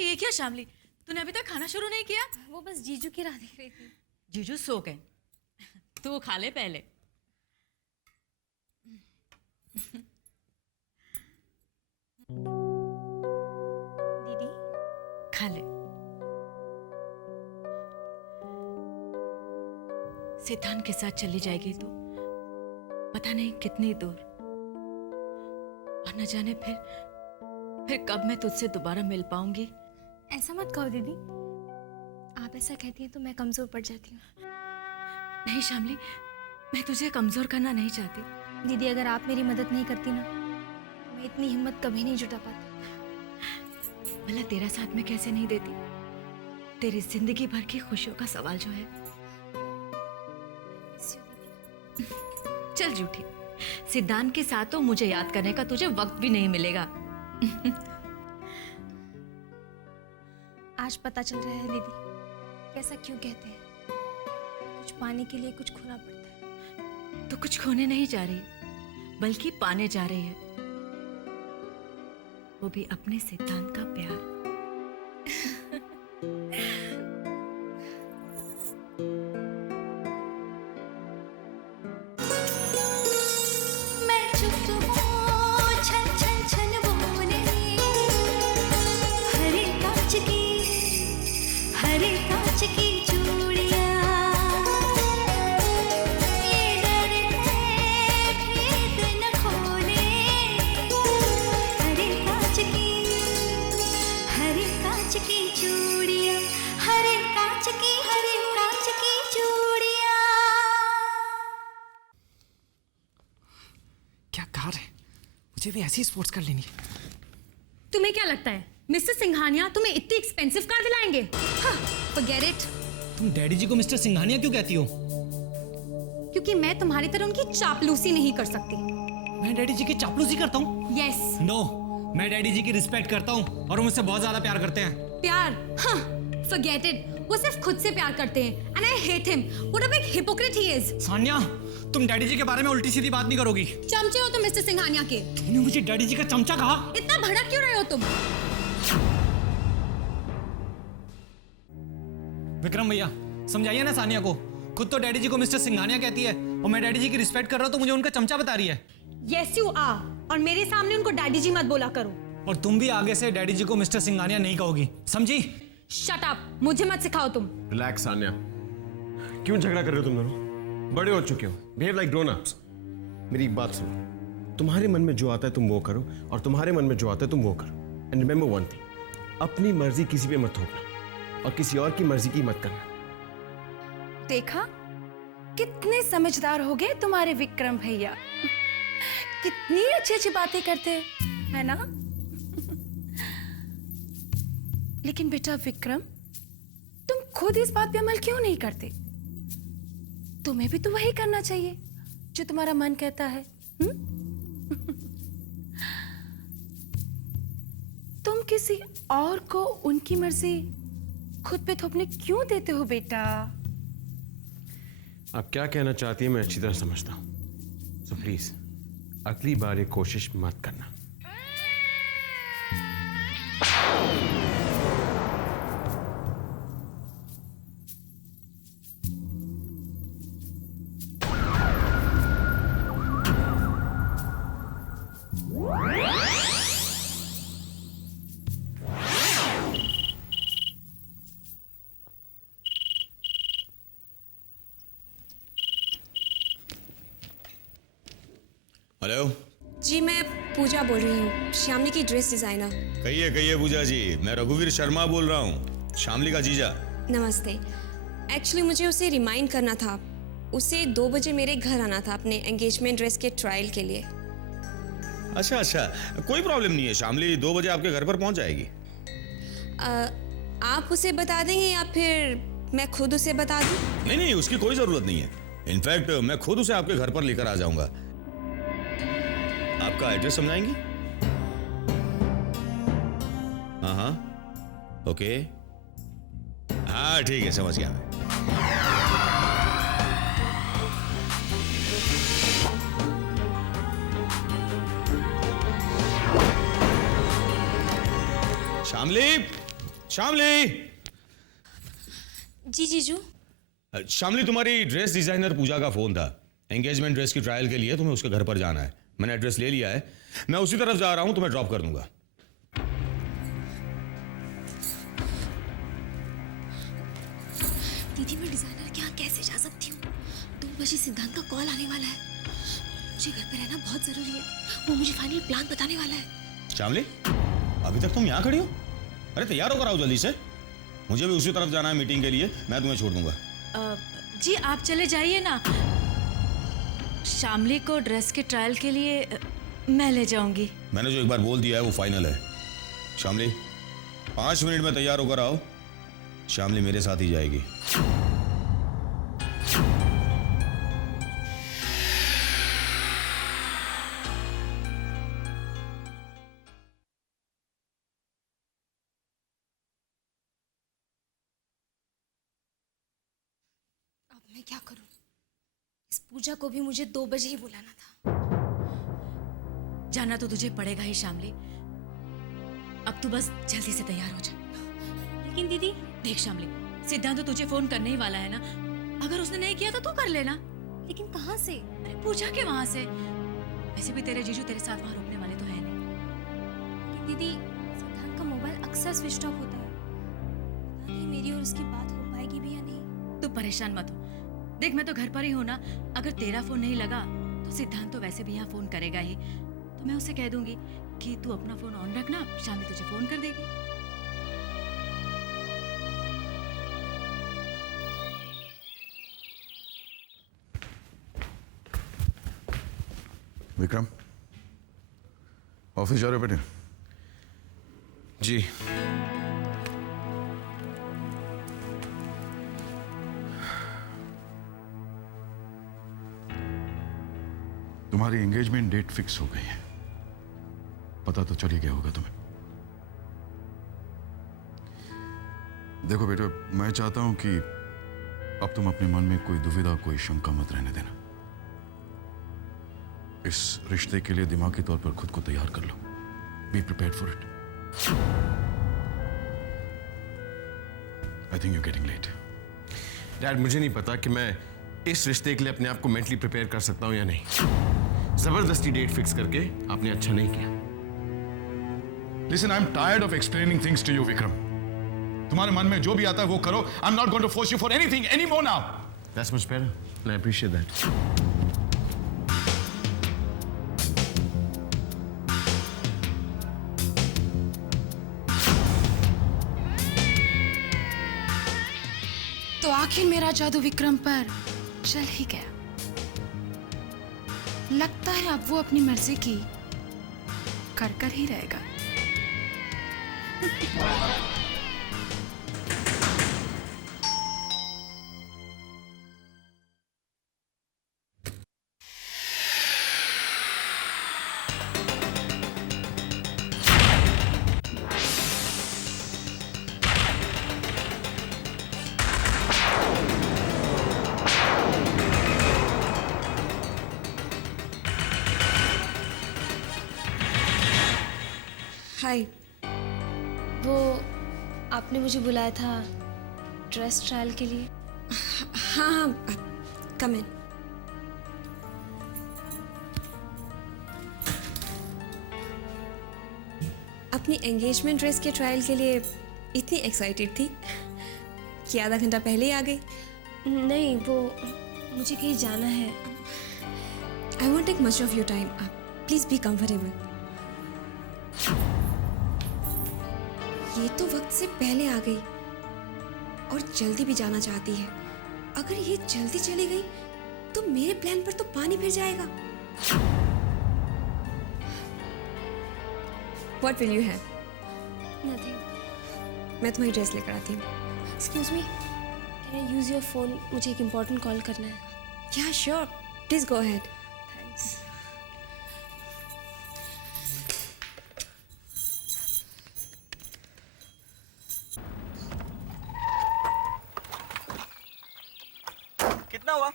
ये क्या शामली, तूने अभी तक खाना शुरू नहीं किया? वो बस जीजू की राह देख रही थी। जीजू सो गए, तू खा ले पहले। दीदी खा ले। सिद्धांत के साथ चली जाएगी तो पता नहीं कितनी दूर, और न जाने फिर कब मैं तुझसे दोबारा मिल पाऊंगी। ऐसा मत कहो दीदी, आप ऐसा कहती हैं तो मैं कमजोर पड़ जाती हूँ। नहीं शामली, मैं तुझे कमजोर करना नहीं चाहती। दीदी अगर आप मेरी मदद नहीं करती ना, मैं इतनी हिम्मत कभी नहीं जुटा पाती। भला तेरा साथ मैं कैसे नहीं देती? तेरी जिंदगी भर की खुशियों का सवाल जो है। चल झूठी, सिद्धांत के साथ तो मुझे याद करने का तुझे वक्त भी नहीं मिलेगा। आज पता चल रहा है दीदी, कैसा क्यों कहते हैं, कुछ पाने के लिए कुछ खोना पड़ता है। तो कुछ खोने नहीं जा रही, बल्कि पाने जा रही है, वो भी अपने सिद्धांत का प्यार। मुझे भी ऐसी स्पोर्ट्स कर लेनी है। तुम्हें क्या लगता है मिस्टर सिंघानिया तुम्हें इतनी एक्सपेंसिव कार दिलाएंगे? Forget it. तुम डैडी जी को मिस्टर सिंघानिया क्यों कहती हो? क्योंकि मैं तुम्हारी तरह उनकी चापलूसी नहीं कर सकती। मैं डैडी जी की चापलूसी करता हूँ? यस। नो, मैं डैडी जी की रिस्पेक्ट करता हूँ और वो मुझसे बहुत ज्यादा प्यार करते हैं। प्यार? Forget it. वो सिर्फ खुद से प्यार करते हैं and I hate him. What a big hypocrite he is. Sanya, तुम डैडी जी के बारे में उल्टी सीधी बात नहीं करोगी। चमचे हो तुम मिस्टर सिंघानिया के। तुमने मुझे डैडी जी का चमचा कहा? इतना भड़क क्यों रहे हो तुम? विक्रम भैया, समझाइए ना सानिया को। खुद तो डैडी जी को मिस्टर सिंघानिया कहती है और मैं डैडी जी की रिस्पेक्ट कर रहा हूं तो मुझे उनका चमचा बता रही है। यस यू आर, और मेरे सामने उनको डैडी जी मत बोला करो। और तुम भी आगे से डैडी जी को मिस्टर सिंघानिया नहीं कहोगी, समझी? शट अप, मुझे मत सिखाओ तुम। रिलैक्स सान्या, क्यों झगड़ा कर रहे हो तुम दोनों? बड़े हो चुके हो, बिहेव लाइक ग्रोन अप्स। मेरी एक बात सुनो, तुम्हारे मन में जो आता है तुम वो करो और तुम्हारे मन में जो आता है तुम वो करो। एंड रिमेंबर वन थिंग, अपनी मर्जी किसी पे मत थोपना और किसी और की मर्जी की मत करना। देखा कितने समझदार हो गए तुम्हारे विक्रम भैया, कितनी अच्छी अच्छी बातें करते है ना। लेकिन बेटा विक्रम, तुम खुद इस बात पे अमल क्यों नहीं करते? तुम्हें भी तो वही करना चाहिए जो तुम्हारा मन कहता है। तुम किसी और को उनकी मर्जी खुद पे थोपने क्यों देते हो बेटा? आप क्या कहना चाहती है मैं अच्छी तरह समझता हूं, सो प्लीज अगली बार ये कोशिश मत करना। हेलो जी, मैं पूजा बोल रही हूँ, श्यामली की ड्रेस डिजाइनर। कहिए पूजा जी, मैं रघुवीर शर्मा बोल रहा हूँ, श्यामली का जीजा। नमस्ते। एक्चुअली मुझे उसे रिमाइंड करना था, उसे 2 बजे मेरे घर आना था अपने एंगेजमेंट ड्रेस के ट्रायल के लिए। अच्छा, कोई प्रॉब्लम नहीं है, श्यामली 2 बजे आपके घर पर पहुँच जाएगी। आप उसे बता देंगे या फिर मैं खुद उसे बता दूँ? नहीं, उसकी कोई ज़रूरत नहीं है। इनफैक्ट मैं खुद उसे आपके घर पर लेकर आ जाऊँगा। आपका एड्रेस समझाएंगी? हाँ, ओके, हाँ ठीक है, समझ गया मैं। श्यामली, श्यामली, जी जीजू। श्यामली, तुम्हारी ड्रेस डिजाइनर पूजा का फोन था। एंगेजमेंट ड्रेस की ट्रायल के लिए तुम्हें उसके घर पर जाना है। मैंने एड्रेस ले लिया है, मैं उसी तरफ जा रहा हूं, तुम्हें ड्रॉप कर दूंगा। दीदी मैं डिजाइनर के यहाँ कैसे जा सकती हूँ? 2 बजे सिद्धांत का कॉल आने वाला है। मुझे घर पे रहना बहुत जरूरी है। वो मुझे फाइनल प्लान बताने वाला है। श्यामली, अभी तक तुम यहाँ खड़ी हो? अरे तैयार होकर आओ जल्दी से, मुझे भी उसी तरफ जाना है मीटिंग के लिए। मैं तुम्हें छोड़ दूंगा। जी आप चले जाइए ना, शामली को ड्रेस के ट्रायल के लिए मैं ले जाऊंगी। मैंने जो एक बार बोल दिया है वो फाइनल है। श्यामली, 5 मिनट में तैयार होकर आओ। श्यामली मेरे साथ ही जाएगी। अब मैं क्या करूं? इस पूजा को भी मुझे 2 बजे ही बुलाना था। जाना तो तुझे पड़ेगा ही शामली। अब तू बस जल्दी से तैयार हो जा। लेकिन दीदी, देख शामली, सिद्धांत तो तुझे फोन करने ही वाला है ना। अगर उसने नहीं किया तो तू कर लेना। लेकिन कहाँ से? अरे पूजा के वहां से। वैसे भी तेरे जीजू तेरे साथ वहां रुकने वाले तो है नहीं। कि दीदी, सिद्धांत का मोबाइल अक्सर स्विच ऑफ होता है। पता नहीं मेरी और उसकी बात हो पाएगी भी या नहीं। तू परेशान मत हो। देख मैं तो घर पर ही हूं ना। अगर तेरा फोन नहीं लगा तो सिद्धांत तो वैसे भी यहाँ फोन करेगा ही। तो मैं उसे कह दूंगी कि तू अपना फोन ऑन रखना, शामली तुझे फोन कर देगी। विक्रम, ऑफिस जा रहे हो बेटे? जी। तुम्हारी एंगेजमेंट डेट फिक्स हो गई है। पता तो चल ही गया होगा तुम्हें। देखो बेटे, मैं चाहता हूं कि अब तुम अपने मन में कोई दुविधा, कोई शंका मत रहने देना। इस रिश्ते के लिए दिमागी तौर पर खुद को तैयार कर लो। Be prepared for it. I think you getting late. Dad, मुझे नहीं पता कि मैं इस रिश्ते के लिए अपने आप को मेंटली प्रिपेयर कर सकता हूं या नहीं। जबरदस्ती डेट फिक्स करके आपने अच्छा नहीं किया। Listen, I am tired of explaining things to you Vikram. तुम्हारे मन में जो भी आता है वो करो। I am not going to force you for anything anymore now. That's much better and I appreciate that. तो आखिर मेरा जादू विक्रम पर चल ही गया। लगता है अब वो अपनी मर्जी की कर ही रहेगा। हाय। वो आपने मुझे बुलाया था ड्रेस ट्रायल के लिए। हाँ हाँ, कम इन। अपनी एंगेजमेंट ड्रेस के ट्रायल के लिए इतनी एक्साइटेड थी कि आधा घंटा पहले ही आ गई। नहीं, वो मुझे कहीं जाना है। I won't take much of your time. Please be comfortable. ये तो वक्त से पहले आ गई और जल्दी भी जाना चाहती है। अगर ये जल्दी चली गई तो मेरे प्लान पर तो पानी फिर जाएगा। What will you have? Nothing. मैं तुम्हारी ड्रेस लेकर आती हूँ। Excuse me, can I use your phone? मुझे एक इम्पोर्टेंट कॉल करना है। Yeah, sure. Please go ahead. Thanks. कितना हुआ?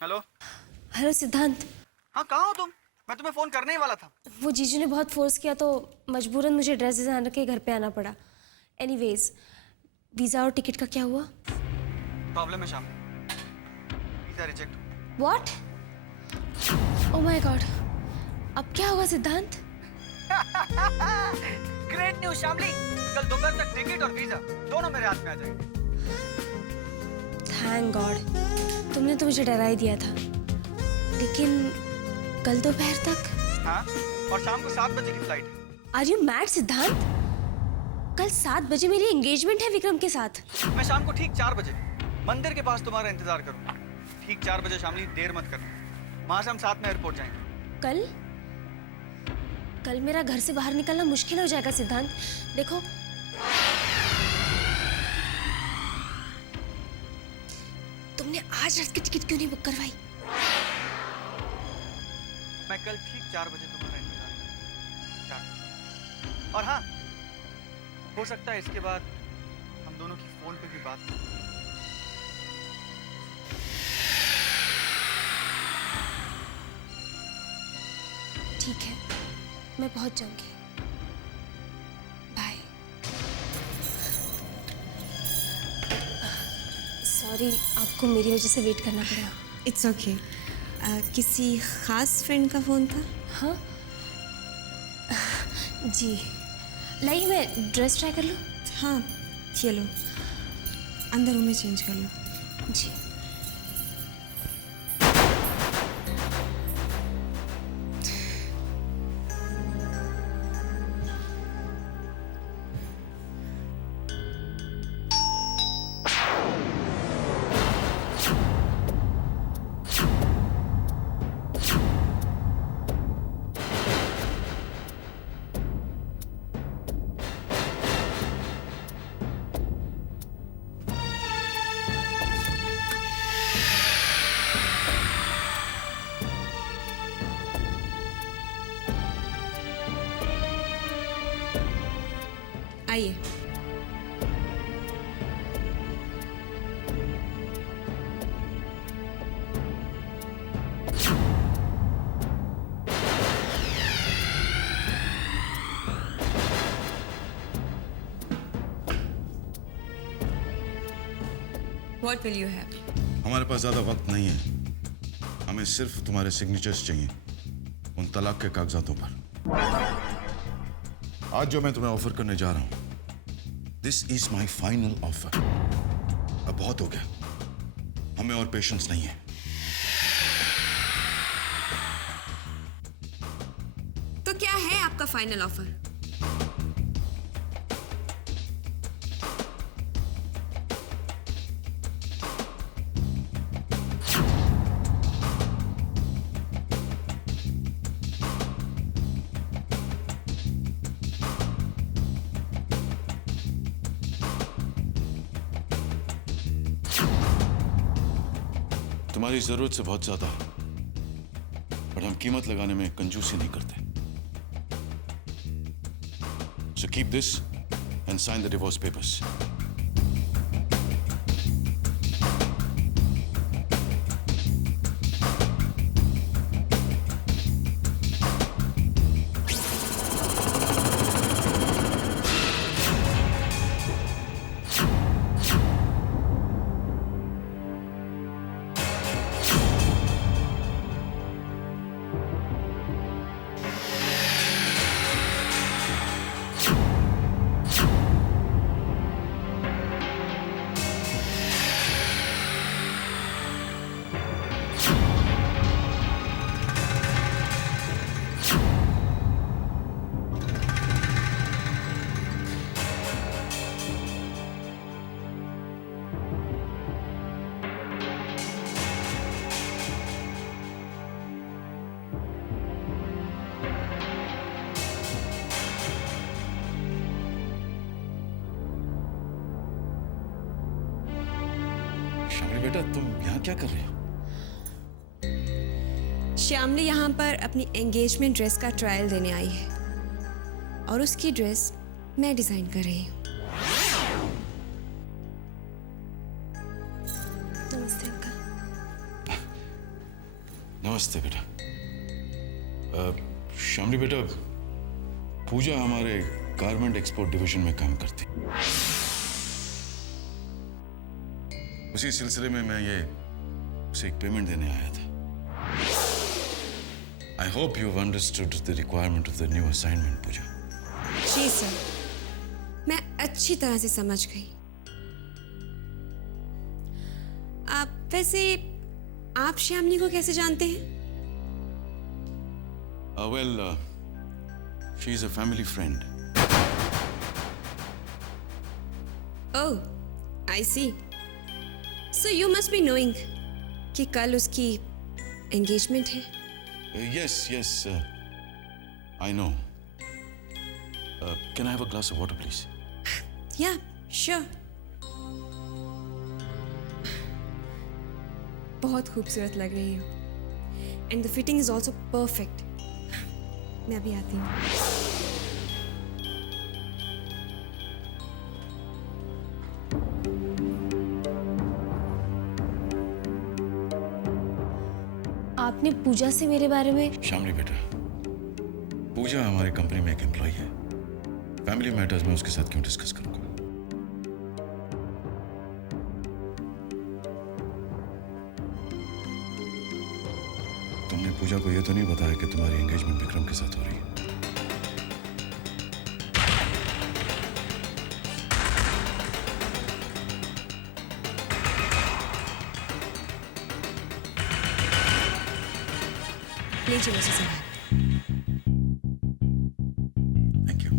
हेलो। हेलो सिद्धांत, हाँ, कहाँ हो तुम? मैं तुम्हें फोन करने ही वाला था। वो जीजू ने बहुत फोर्स किया तो मजबूरन मुझे ड्रेस डिजाइनर के घर पे आना पड़ा। एनीवेज, वीज़ा और टिकट का क्या हुआ? प्रॉब्लम है शाम, visa reject. What? Oh my God, अब क्या होगा सिद्धांत? ग्रेट न्यूज़ शामली, कल दोपहर तक टिकट और वीजा दोनों मेरे हाथ में आ जाएंगे। थैंक गॉड, तुमने तो मुझे डरा ही दिया था। लेकिन कल दोपहर तक? हाँ, और शाम को 7 बजे की फ्लाइट है। आर यू मैड सिद्धांत? कल 7 बजे मेरी एंगेजमेंट है विक्रम के साथ। मैं शाम को ठीक 4 बजे मंदिर के पास तुम्हारा इंतजार करूंगा। ठीक 4 बजे शामली, देर मत करना। वहां से हम साथ में एयरपोर्ट जाएंगे। कल मेरा घर से बाहर निकलना मुश्किल हो जाएगा सिद्धांत। देखो, तुमने आज रात की टिकट क्यों नहीं बुक करवाई? मैं कल ठीक 4 बजे तुम्हारा इंतजार करूंगा। 4 बजे। और हाँ, हो सकता है इसके बाद हम दोनों की फोन पे भी बात हो। ठीक है, मैं पहुंच जाऊंगी। बाय। सॉरी, आपको मेरी वजह से वेट करना पड़ा। It's okay. किसी खास फ्रेंड का फ़ोन था? हाँ जी, लाइए मैं ड्रेस ट्राई कर लूँ? हाँ, चलो अंदर रूम में चेंज कर लो। जी। आइए। What will you have? हमारे पास ज्यादा वक्त नहीं है, हमें सिर्फ तुम्हारे सिग्नेचर्स चाहिए उन तलाक के कागजातों पर। आज जो मैं तुम्हें ऑफर करने जा रहा हूं, this is my final offer. अब बहुत हो गया, हमें और पेशेंस नहीं है। तो क्या है आपका फाइनल ऑफर? तुम्हारी जरूरत से बहुत ज्यादा है, पर हम कीमत लगाने में कंजूसी नहीं करते। So keep this and sign the divorce papers. Shamli बेटा, तुम यहाँ क्या कर रहे हो? श्यामली यहाँ पर अपनी एंगेजमेंट ड्रेस का ट्रायल देने आई है और उसकी ड्रेस मैं डिजाइन कर रही हूँ। नमस्ते अंकल। नमस्ते बेटा। शामली बेटा, पूजा हमारे गारमेंट एक्सपोर्ट डिवीजन में काम करती। उसी सिलसिले में मैं ये उसे एक पेमेंट देने आया था। I hope you've understood the requirement of the new assignment, Pooja. Ji sir, मैं अच्छी तरह से समझ गई। आप वैसे आप श्यामली को कैसे जानते हैं? Well, she is a family friend. Oh, I see. So you must be knowing कि कल उसकी engagement है। Yes, I know. Can I have a glass of water, please? Yeah, sure. बहुत खूबसूरत लग रही हो। And the fitting is also perfect. मैं भी आती हूँ। आपने पूजा से मेरे बारे में? शामली बेटा, पूजा हमारी कंपनी में एक एम्प्लॉय है। फैमिली मैटर्स में उसके साथ क्यों डिस्कस करूंगा? तुमने पूजा को यह तो नहीं बताया कि तुम्हारी एंगेजमेंट विक्रम के साथ हो रही है? लीजिए मुझे संभाल। Thank you.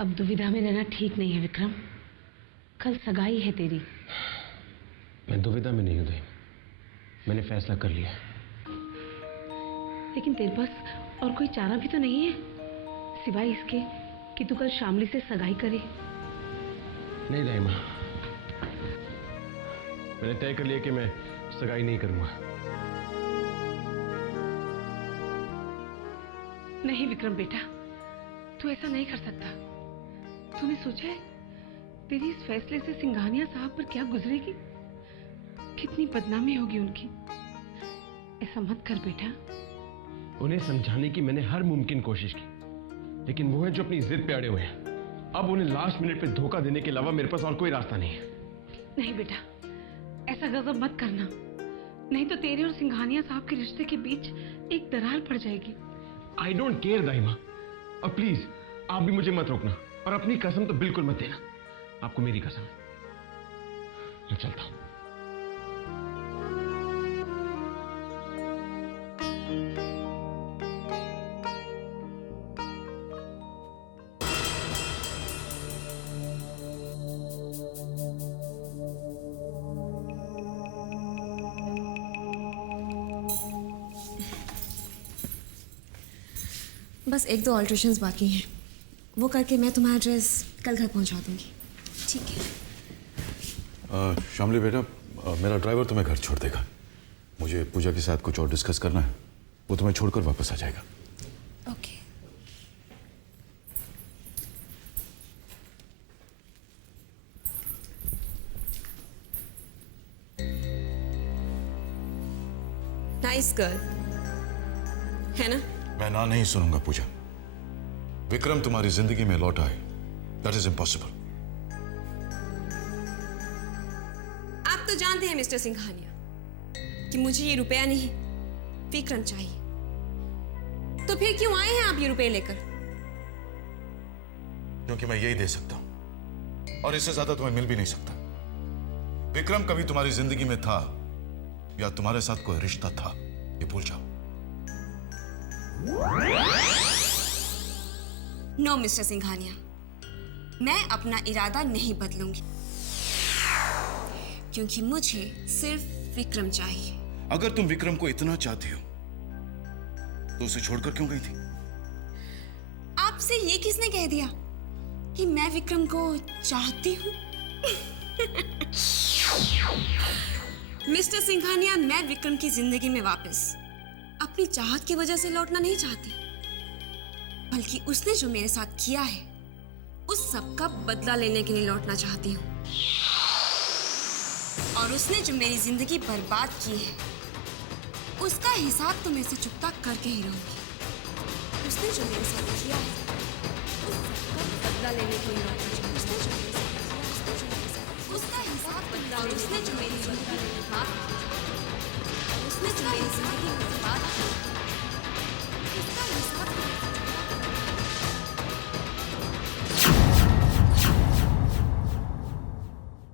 अब दुविधा में रहना ठीक नहीं है विक्रम। कल सगाई है तेरी। मैं दुविधा में नहीं हूं दही, मैंने फैसला कर लिया। लेकिन तेरे पास और कोई चारा भी तो नहीं है सिवाय इसके कि तू कल शामली से सगाई करे। नहीं दाई माँ, मैंने तय कर लिया कि मैं सगाई नहीं करूंगा। नहीं विक्रम बेटा, तू ऐसा नहीं कर सकता। तूने सोचा है तेरी इस फैसले से सिंघानिया साहब पर क्या गुजरेगी? कितनी बदनामी होगी उनकी। ऐसा मत कर बेटा। उन्हें समझाने की मैंने हर मुमकिन कोशिश की, लेकिन वो है जो अपनी जिद पे अड़े हुए हैं। अब उन्हें लास्ट मिनट पे धोखा देने के अलावा मेरे पास और कोई रास्ता नहीं है। नहीं बेटा, ऐसा गजब मत करना, नहीं तो तेरे और सिंघानिया साहब के रिश्ते के बीच एक दरार पड़ जाएगी। आई डोंट केयर दाइमा, और प्लीज आप भी मुझे मत रोकना, और अपनी कसम तो बिल्कुल मत देना। आपको मेरी कसम है। मैं चलता हूं। बस एक दो ऑल्ट्रेशंस बाकी हैं, वो करके मैं तुम्हारा ड्रेस कल घर पहुंचा दूंगी। ठीक है? शामली बेटा, मेरा ड्राइवर तुम्हें घर छोड़ देगा। मुझे पूजा के साथ कुछ और डिस्कस करना है, वो तुम्हें छोड़कर वापस आ जाएगा। ओके। नाइस गर्ल है ना? मैं ना नहीं सुनूंगा पूजा। विक्रम तुम्हारी जिंदगी में लौट आए, दैट इज इम्पॉसिबल। आप तो जानते हैं मिस्टर सिंघानिया कि मुझे ये रुपया नहीं, विक्रम चाहिए। तो फिर क्यों आए हैं आप ये रुपए लेकर? क्योंकि मैं यही दे सकता हूं, और इससे ज्यादा तुम्हें मिल भी नहीं सकता। विक्रम कभी तुम्हारी जिंदगी में था या तुम्हारे साथ कोई रिश्ता था, ये भूल जाओ। नो मिस्टर सिंघानिया, मैं अपना इरादा नहीं बदलूंगी, क्योंकि मुझे सिर्फ विक्रम चाहिए। अगर तुम विक्रम को इतना चाहती हो तो उसे छोड़कर क्यों गई थी? आपसे ये किसने कह दिया कि मैं विक्रम को चाहती हूं? मिस्टर सिंघानिया, मैं विक्रम की जिंदगी में वापस अपनी चाहत की वजह से लौटना नहीं चाहती, बल्कि उसने जो मेरे साथ किया है उस सब का बदला लेने के लिए लौटना चाहती हूँ। और उसने जो मेरी जिंदगी बर्बाद की है उसका हिसाब तो मैं से चुकता करके ही रहूंगी। उसने जो मेरे साथ किया है उस सब का बदला लेने के लिए लौटना चाहती हूँ। उसने जो मेरे साथ किया, उसका हिसाब बदला। उसने जो मेरी जिंदगी बर्बाद की, उसने जो मेरी जिंदगी बर्बाद की